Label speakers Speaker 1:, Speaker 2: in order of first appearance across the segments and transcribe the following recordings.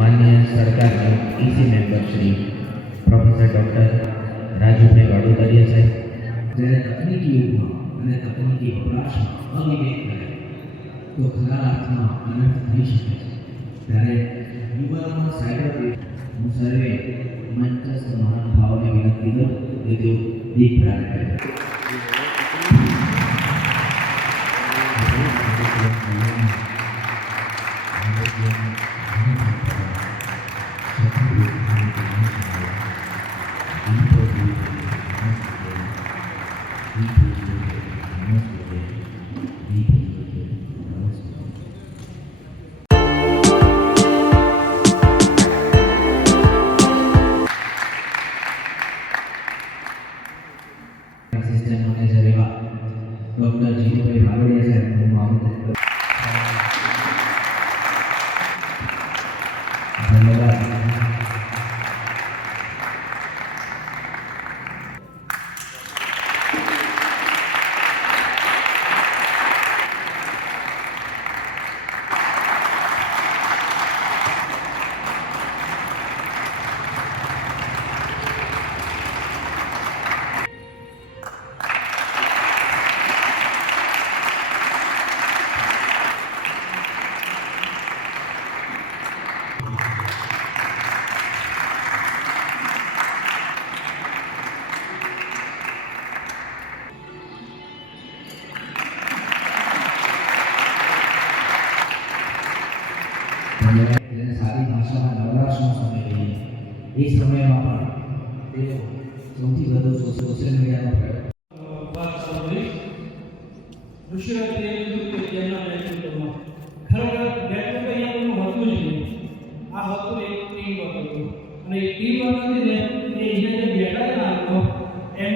Speaker 1: માન્ય સરકારના EC member Shri professor doctor Rajubhai Vadodariya સાહેબ
Speaker 2: જ્યારે તકનીકી યુગમાં અને તકનીકી વપરાશમાં અવિવેક કરે તો ખરા અર્થમાં અનર્થ થઈ શકે છે. ત્યારે યુવાનોમાં સાયબર હું સર્વે મંચસ્થ મહાનુભાવોને વિનંતી કરું કે તેઓ દીપ પ્રાર્થ કરે.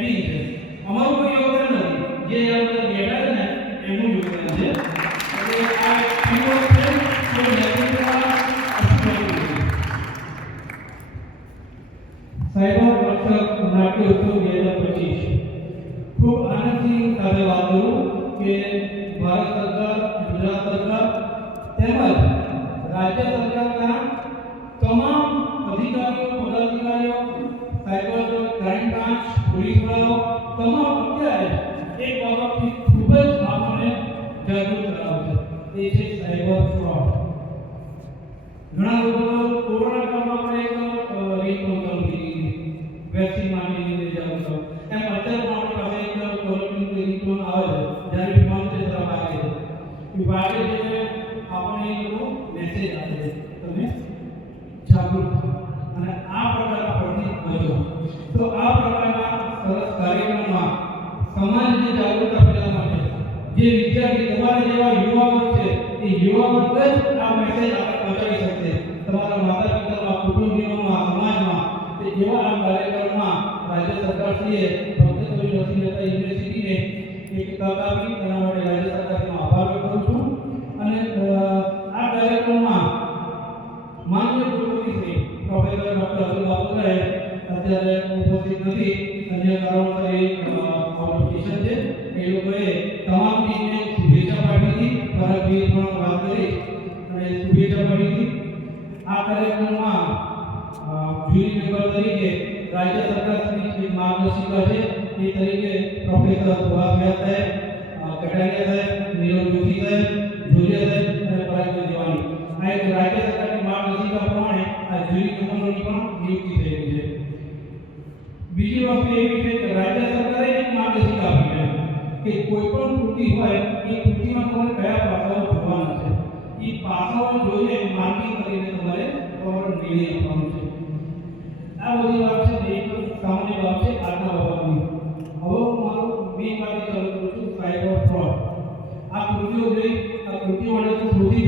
Speaker 3: એમડી છે. અમારું કોઈ યોગદાન નથી. જે આ બધા બેઠા છે ને, એમનું યોગદાન છે. વેક્સિન માટેની જે ચાલુ કરો એમ અત્યારે પણ આપણી છે જ્યારે વિમાન છે તરફ આવે છે. વિભાગે એ લોકો મેસેજ આપે છે. અત્યારે ઉપસ્થિત નથી અન્ય કારણોસર એ આઉટ ઓફ સ્ટેશન છે. એ લોકોએ તમામ ટીમને શુભેચ્છા પાઠવી હતી. ફરકભી પણ વાત કરી અને શુભેચ્છા પાઠવી હતી. આ કાર્યક્રમમાં અ, જ્યુરી મેમ્બર તરીકે રાજ્ય સરકાર શ્રી માર્ગદર્શિકા છે એ તરીકે પ્રોફેસર સુભાષ વ્યાસ સાહેબ અ, કટારિયા સાહેબ નીરવ જોશી સાહેબ જોલિયા સાહેબ અને પરાગભાઈ દેવાની આ એક રાજ્ય સરકારની માર્ગદર્શિકા પ્રમાણે આ જ્યુરી મેમ્બરોની પણ નિયુક્તિ થઈ છે. બીજી વસ્તુ એવી છે કે રાજ્ય સરકારે એક માર્ગદર્શિકા આપી છે કે કોઈ પણ કૃતિ હોય, એ કૃતિમાં તમારે કયા પાસાઓ જોવાના છે? એ પાસાઓ જોઈને માર્કિંગ કરીને તમારે તમારો નિર્ણય આપવાનો છે. આ બધી વાત છે એક સામાન્ય વાત છે આજના બાબતની હવે મારું બે કાર્ય ચાલુ કરું છું સાયબર ફ્રોડ આ કૃતિઓ જોઈ, આ કૃતિઓ માટે કૃતિ સૌથી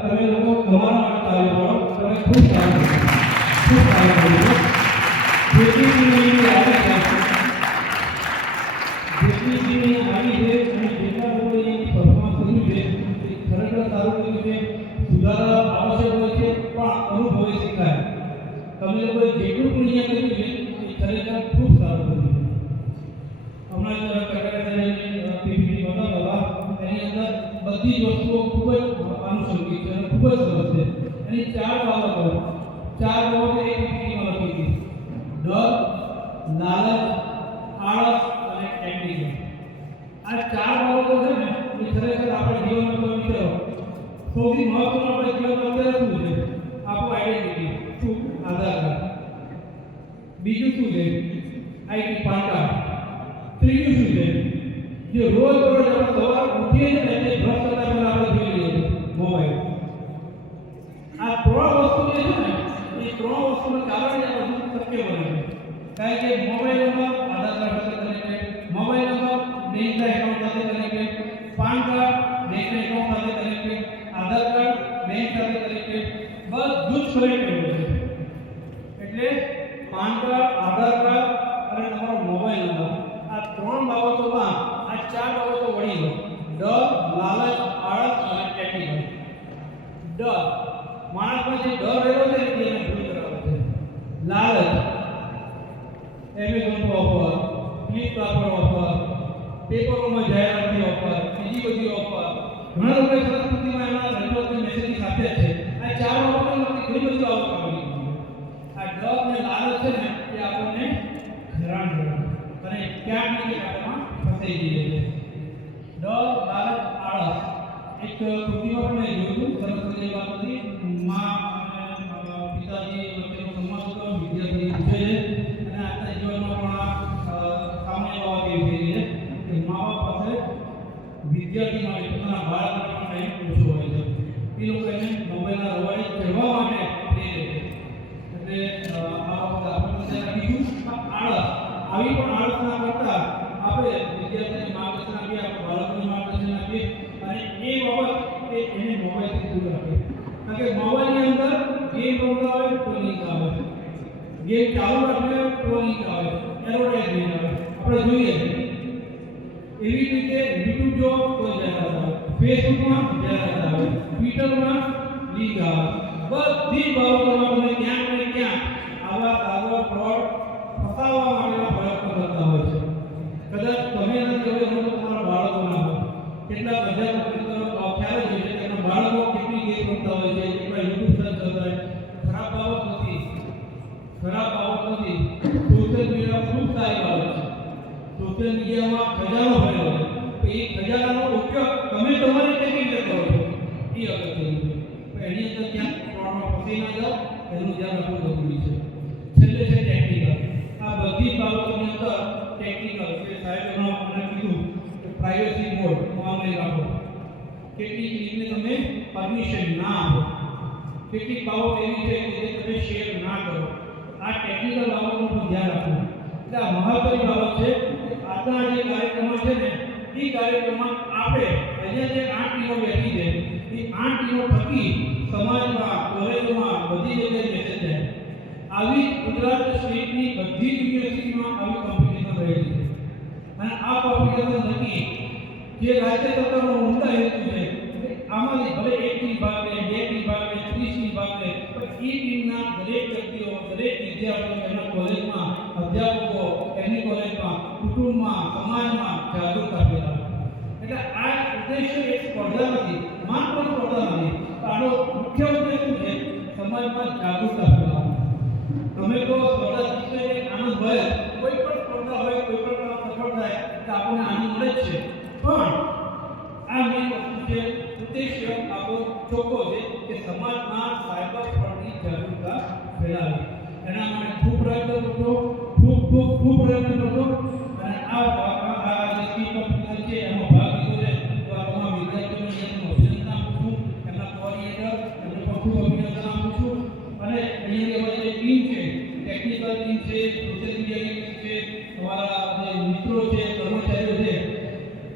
Speaker 3: તમે લોકો તમારા ચાર બાબતો ચાર બાબતો એક પીપીટીમાં લખી હતી ડર લાલચ આળસ અને ટેકનિકલ આ ચાર બાબતો છે ને એ ખરેખર આપણે જીવનમાં તો મિત્રો સૌથી મહત્વનું આપણે જીવનમાં અત્યારે શું છે આપણું આઈડેન્ટિટી શું આધાર કાર્ડ બીજું શું છે આઈડી પાન કાર્ડ ત્રીજું શું છે જે રોજ રોજ આપણે સવાર ઉઠીએ ને એટલે બ્રશ કરતા પહેલા આપણે જોઈ લઈએ છીએ મોબાઈલ આ ત્રણ વસ્તુ જે છે ને એ ત્રણ વસ્તુને કારણે આ બધું શક્ય બને છે કારણ કે મોબાઈલમાં આધાર કાર્ડ સાથે કનેક્ટેડ મોબાઈલમાં બેંક એકાઉન્ટ સાથે connected PAN card bank account સાથે કનેક્ટેડ આધાર કાર્ડ, બેંક સાથે કનેક્ટેડ બધું જ કનેક્ટેડ એટલે પાન કાર્ડ અને તમારો મોબાઈલ નંબર આ ત્રણ બાબતોમાં આ ચાર બાબતો વળી લો ડર લાલચ આળસ અને ટેકનિકલ ડર માણસમાં જે ડર રહેલો છે ને એ એને દૂર કરાવે છે લાલચ એમેઝોન પર ઓફર ફ્લિપકાર્ટ પર ઓફર પેપરોમાં જાહેરાતની ઓફર બીજી બધી ઓફર ઘણા લોકો સરસ સ્થિતિમાં એના રજૂઆતની મેસેજ સાથે છે આ ચાર બાબતો લગતી ઘણી બધી બાબતો આવી આ ડર ને લાલચ છે ને એ આપણને હેરાન કરે અને ક્યાંક ને ક્યાંક આપણે ફસાઈ જઈએ છીએ ડર લાલચ આળસ એક કૃતિમાં પણ મેં જોયું સરસ મજાની વિદ્યાર્થી અને આજના પણ આ અ, સામાન્ય બાબત એવી થઈ ગઈ છે કે મા બાપ પાસે વિદ્યાર્થી માટે પોતાના બાળકને પણ ટાઈમ ઓછો હોય છે. એ લોકોને મોબાઈલના રવાડે કહેવા માટે પ્રેરે છે એટલે અ, આ બાબત આપણે ધ્યાન રાખીશું આ આળસ આવી પણ આળસ ના કરતા આપણે વિદ્યાર્થીને માર્ગદર્શન આપીએ આપણે બાળકોને માર્ગદર્શન આપીએ અને એ બાબત એ એને મોબાઈલથી દૂર રાખીએ કારણ કે મોબાઈલની અંદર ગેમ રમતા હોય તો લિંક આવે ગેમ ચાલુ રાખીએ તો લિંક આવે એડવર્ટાઇઝમેન્ટ આવે આપણે જોઈએ એવી રીતે યુટ્યુબ જો તો જાહેરાત આવે ફેસબુકમાં જાહેરાત આવે ટ્વિટરમાં આવે બધી બાબતોમાં તમે ક્યાંક ને ક્યાંક આવા કાગળ ફ્રોડ ફસાવવા માટેના પ્રયત્નો કરતા હોય છે. કદાચ તમે નથી તમારા બાળકોમાં કેટલા બધા મિત્રો છે કે બાળકો કેટલી ગેમ રમતા હોય છે ખરાબ બાબત નથી. ખરાબ બાબત નથી. સોશિયલ મીડિયા બાબત છે. સોશિયલ મીડિયામાં ખજાનો ભરેલો તો એ ખજાનાનો ઉપયોગ તમે તમારી રીતે કેવી રીતે કરો છો એ અગત્યનું છે તો એની અંદર ક્યાંક ફ્રોડમાં ફસાઈ ના જાઓ એનું ધ્યાન રાખવું જરૂરી છે છેલ્લે છે ટેકનિકલ આ બધી બાબતોની અંદર ટેકનિકલ કે સાહેબનો મને કીધું કે પ્રાઇવસી મોડ ઓનલાઈન રાખો કેટલીક લિંકને તમે પરમિશન ના આપો કેટલીક બાબત એવી છે કે જે તમે શેર ના કરો આ ટેકનિકલ બાબતનું પણ ધ્યાન રાખવું એટલે આ મહત્વની બાબત છે કે આજના જે કાર્યક્રમો છે ને એ કાર્યક્રમમાં આપણે અહીંયા જે આઠ ટીમો બેઠી છે એ આઠ ટીમો થકી સમાજમાં, કોલેજોમાં બધી જગ્યાએ મેસેજ જાય આવી ગુજરાત સ્ટેટની બધી યુનિવર્સિટીમાં આવી કોમ્પિટિશન રહે છે. અને આ કોમ્પિટિશન નક્કી જે રાજ્ય સરકારનો ઊંડા હેતુ છે આમાંથી ભલે એક ટીમ ભાગ લે બે ટીમ ભાગ લે ત્રીસ ટીમ ભાગ લે એ ટીમના દરેક વ્યક્તિઓ, દરેક વિદ્યાર્થીઓ એના કોલેજમાં અધ્યાપકો, એમની કોલેજમાં કુટુંબમાં, સમાજમાં જાગૃતતા ફેલાવે એટલે આ ઉદ્દેશ્ય એક સ્પર્ધા નથી માત્ર સ્પર્ધા નથી પણ આનો મુખ્ય ઉદ્દેશ શું છે સમાજમાં જાગૃતતા ફેલાવવાનો તમે તો સ્પર્ધા એટલે આનંદ હોય કોઈ પણ સ્પર્ધા હોય, કોઈ પણ સફળ થાય, તો આપણને આનંદ મળે જ છે પણ આ મેઇન વસ્તુ છે ઉદ્દેશ્ય આપણો ચોખ્ખો છે કે સમાજમાં સાયબર ફ્રોડની જાગૃતતા ફેલાવી એના માટે ખૂબ પ્રયત્ન કરજો ખૂબ ખૂબ ખૂબ પ્રયત્ન કરજો અને આ ભાગ- આ આ જે સ્પીચ કોમ્પિટિશન છે એમાં ભાગ લીધો છે તો આ તમામ વિદ્યાર્થીઓને હું અભિનંદન આપું છું એમના કોઓર્ડિનેટર એમને પણ ખૂબ અભિનંદન આપું છું અને અહીંયા અમારી જે ટીમ છે ટેકનિકલ ટીમ છે સોશિયલ મીડિયાની ટીમ છે અમારા જે મિત્રો છે કર્મચારીઓ છે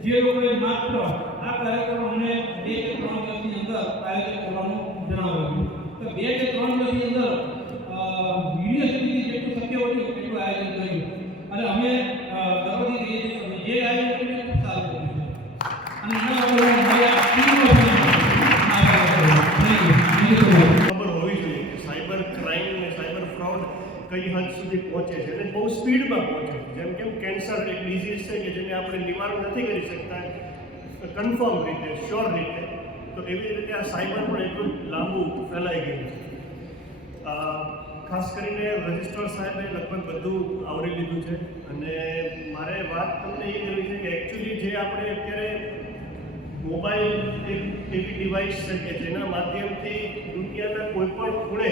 Speaker 3: જે લોકોએ માત્ર આ કાર્યક્રમ અમને બે કે ત્રણ દિવસની અંદર આયોજન કરવાનું જણાવ્યું તો બે કે ત્રણ દિવસની અંદર અ, વીડિયો સુધીથી જેટલું શક્ય હોય એટલું આયોજન કર્યું અને અમે અ, ગર્વથી કહીએ છીએ કે જે આયોજન કર્યું એ ખૂબ સારું કર્યું છે અને એના વગર અમારી આ ટીમનો પણ આભાર કરું. Thank you. Thank you so much.
Speaker 4: ખબર હોવી જોઈએ કે સાયબર ક્રાઇમ અને સાયબર ફ્રોડ કઈ હદ સુધી પહોંચે છે અને બહુ સ્પીડમાં પહોંચે છે જેમ કેમ કેન્સર એક ડિઝીઝ છે કે જેને આપણે નિવારણ નથી કરી શકતા કન્ફર્મ રીતે શ્યોર રીતે તો એવી સાયબર પણ એટલું લાંબુ ફેલાઈ ગયું છે. ખાસ કરીને રજિસ્ટ્રાર સાહેબે લગભગ બધું આવરી લીધું છે. અને મારે વાત તમને એ કરવી છે કે એકચ્યુઅલી જે આપણે અત્યારે મોબાઈલ એક એવી ડિવાઇસ છે કે જેના માધ્યમથી દુનિયાના કોઈ પણ ખૂણે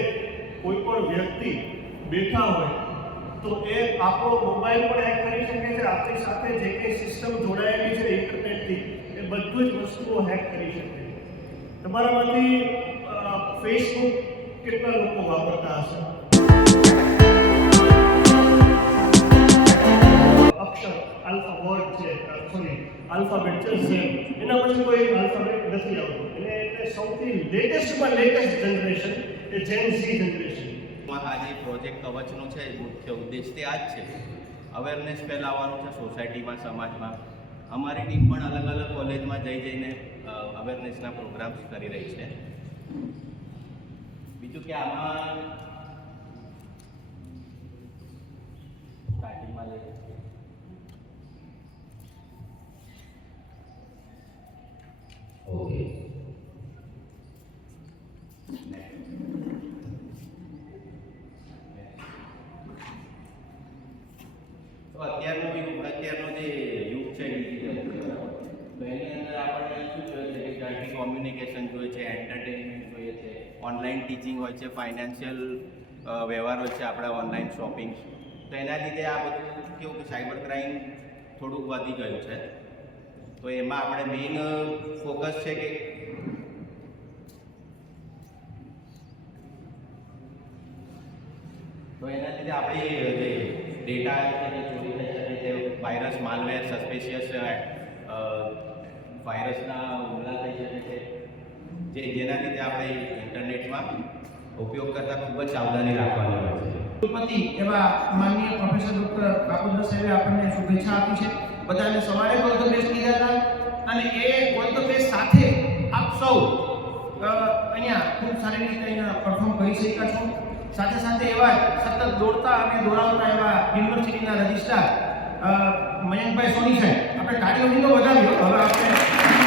Speaker 4: કોઈ પણ વ્યક્તિ બેઠા હોય, તો એ આપણો મોબાઈલ પણ હેક કરી શકે છે. આપણી સાથે જે કંઈ સિસ્ટમ જોડાયેલી છે ઇન્ટરનેટથી એ બધું જ વસ્તુઓ હેક કરી શકે તમારામાંથી ફેસબુક કેટલા લોકો વાપરતા હશે? અક્ષર, આલ્ફા, વર્ડ છે, સોરી, આલ્ફાબેટ છે ઝેમ એના પછી કોઈ આલ્ફાબેટ નથી આવતો. એટલે એટલે સૌથી લેટેસ્ટમાં લેટેસ્ટ જનરેશન એ જેન સી જનરેશન
Speaker 5: આ જે પ્રોજેક્ટ કવચનો છે મુખ્ય ઉદ્દેશ તે આ જ છે. અવેરનેસ ફેલાવવાનું છે સોસાયટીમાં સમાજમાં. અમારી ટીમ પણ અલગ અલગ કોલેજમાં જઈ જઈને અવેરનેસના પ્રોગ્રામ્સ કરી રહી છે. બીજું કે આમાં સ્ટાર્ટિંગમાં લઈ
Speaker 1: ઓકે
Speaker 5: તો અત્યારનો યુગ અત્યારનો જે યુગ છે ડિજિટલ તો એની અંદર આપણને શું જોઈએ છે કે ઝડપી કોમ્યુનિકેશન જોઈએ છે એન્ટરટેનમેન્ટ જોઈએ છે ઓનલાઈન ટીચિંગ હોય છે ફાઇનાન્શિયલ વ્યવહાર હોય છે, આપણા ઓનલાઈન શોપિંગ તો એના લીધે આ બધું કેવું કે સાયબર ક્રાઇમ થોડુંક વધી ગયું છે. તો એમાં આપણે મેઇન ફોકસ છે કે તો એના લીધે આપણી જે ડેટા છે ચોરી થઈ શકે છે વાયરસ માલવેર સસ્પેશિયસ વાયરસના હુમલા થઈ શકે છે. જે જેના લીધે આપણે ઇન્ટરનેટમાં ઉપયોગ કરતા ખૂબ જ સાવધાની રાખવાની હોય છે.
Speaker 6: કુલપતિ એવા માનનીય પ્રોફેસર ડોક્ટર બાબુદ્ર સાહેબે આપણને શુભેચ્છા આપી છે. બધાને સવારે કોલ તો બેસ્ટ લીધા હતા અને એ કોલ તો બેસ્ટ સાથે આપ સૌ અહીંયા ખૂબ સારી રીતે અહીંયા પરફોર્મ કરી શક્યા છો. સાથે સાથે એવા સતત દોડતા અને દોડાવતા એવા યુનિવર્સિટીના રજિસ્ટ્રાર મયંકભાઈ સોની સાહેબ, આપણે તાળીઓથી તો હવે આપણે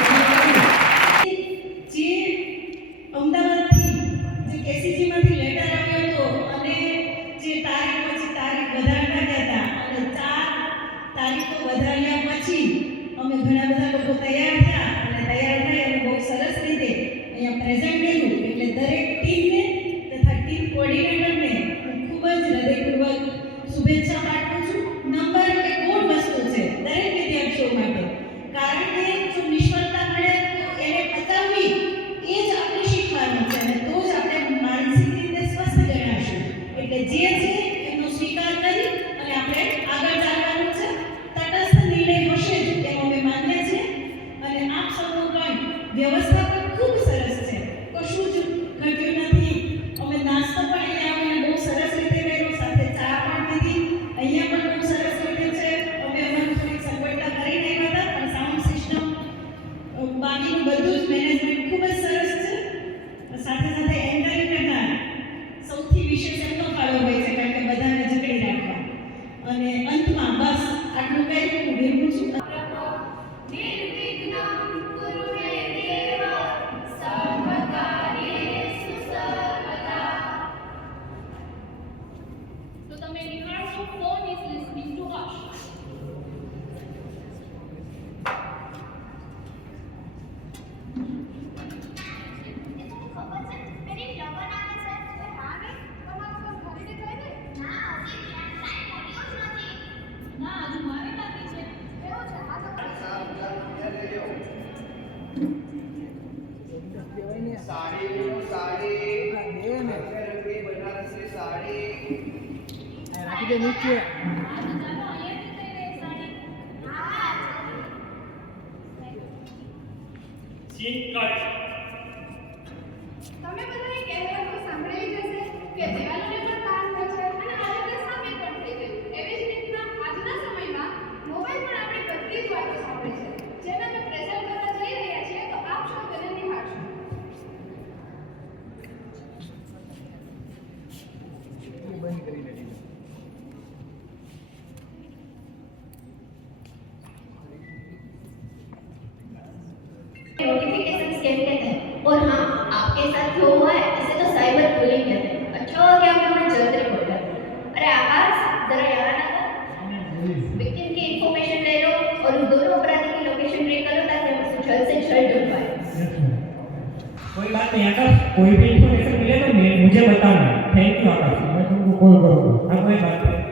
Speaker 7: कोई बात नहीं आकाश कोई भी इन्फॉर्मेशन मिले तो मुझे बताना थैंक यू आकाश मैं तुमको कॉल करूँगा हाँ कोई बात नहीं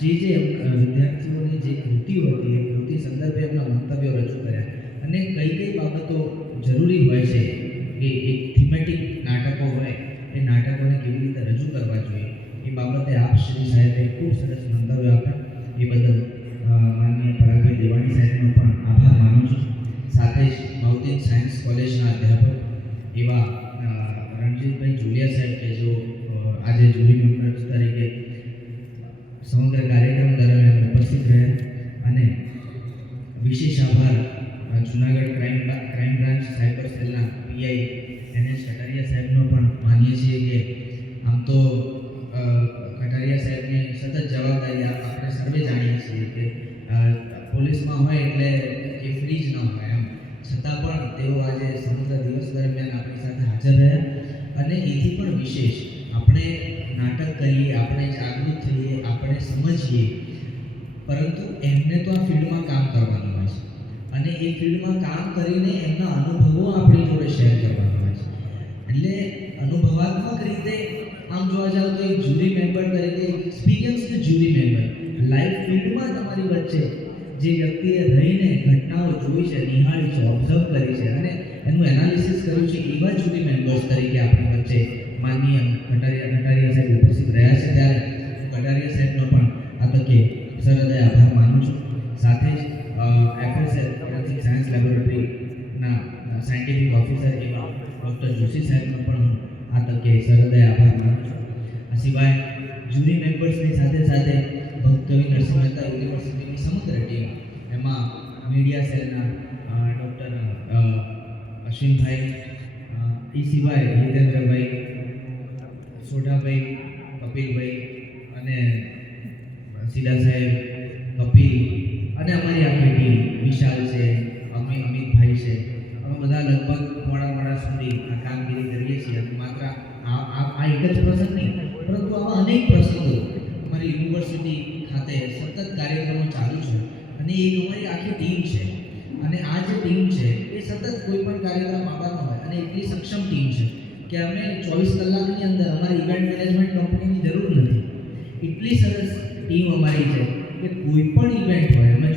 Speaker 2: 极尽 વિશેષ આભાર. Junagadh crime crime branch cyber સેલના પીઆઈ એન કટારિયા સાહેબનો પણ માનીએ છીએ કે આમ તો કટારિયા સાહેબની સતત જવાબદારી આપણે સર્વે જાણીએ છીએ કે પોલીસમાં હોય એટલે એ ફ્રી જ ન હોય એમ. છતાં પણ તેઓ આજે સમગ્ર દિવસ દરમિયાન આપણી સાથે હાજર રહ્યા અને એથી પણ વિશેષ આપણે નાટક કરીએ, આપણે જાગૃત થઈએ, આપણે સમજીએ. પરંતુ એમને તો આ ફિલ્ડમાં કામ કરવાનું ફિલ્ડમાં કામ કરીને એમના અનુભવો આપણી જોડે શેર કરવાના છે. એટલે અનુભવાત્મક રીતે આમ જોવા જાવ તો એક જ્યુરી મેમ્બર તરીકે એક્સપિરિયન્સ જ્યુરી મેમ્બર લાઈવ ફિલ્ડમાં તમારી વચ્ચે જે વ્યક્તિએ રહીને ઘટનાઓ જોઈ છે, નિહાળી છે ઓબ્ઝર્વ કરી છે અને એનું એનાલિસિસ કર્યું છે, એવા જુદી મેમ્બર્સ તરીકે આપણી વચ્ચે માનનીય કટારિયા કટારિયા સાહેબ ઉપસ્થિત રહ્યા છે ત્યારે. કટારિયા સાહેબનો પણ આ તકે સરહદય આભાર માનું છું. સાથે જ એફએસએલ ફોરેન્સિક સાયન્સ લેબોરેટરીના સાયન્ટિફિક ઓફિસર એવા ડૉક્ટર જોશી સાહેબનો પણ હું આ તકે સહૃદય આભાર માનું છું. આ સિવાય જુની મેમ્બર્સની સાથે સાથે ભક્તકવિ નરસિંહ મહેતા યુનિવર્સિટીની સમગ્ર ટીમ એમાં મીડિયા સેલના ડૉક્ટર અશ્વિનભાઈ એ સિવાય હિતેન્દ્રભાઈ, સોઢાભાઈ, કપિલભાઈ અને સીધા સાહેબ, કપિલ અને અમારી પ્રસંગ નહીં પરંતુ આવા અનેક પ્રસંગો અમારી યુનિવર્સિટી ખાતે સતત કાર્યક્રમો ચાલુ છે અને એક અમારી આખી ટીમ છે. અને આ જે ટીમ છે, એ સતત કોઈ પણ કાર્યક્રમ આવવાનો હોય અને એટલી સક્ષમ ટીમ છે કે અમે ચોવીસ કલાકની અંદર અમારી ઇવેન્ટ મેનેજમેન્ટ કંપનીની જરૂર નથી. એટલી સરસ ટીમ અમારી છે કે કોઈ પણ ઇવેન્ટ હોય, અમે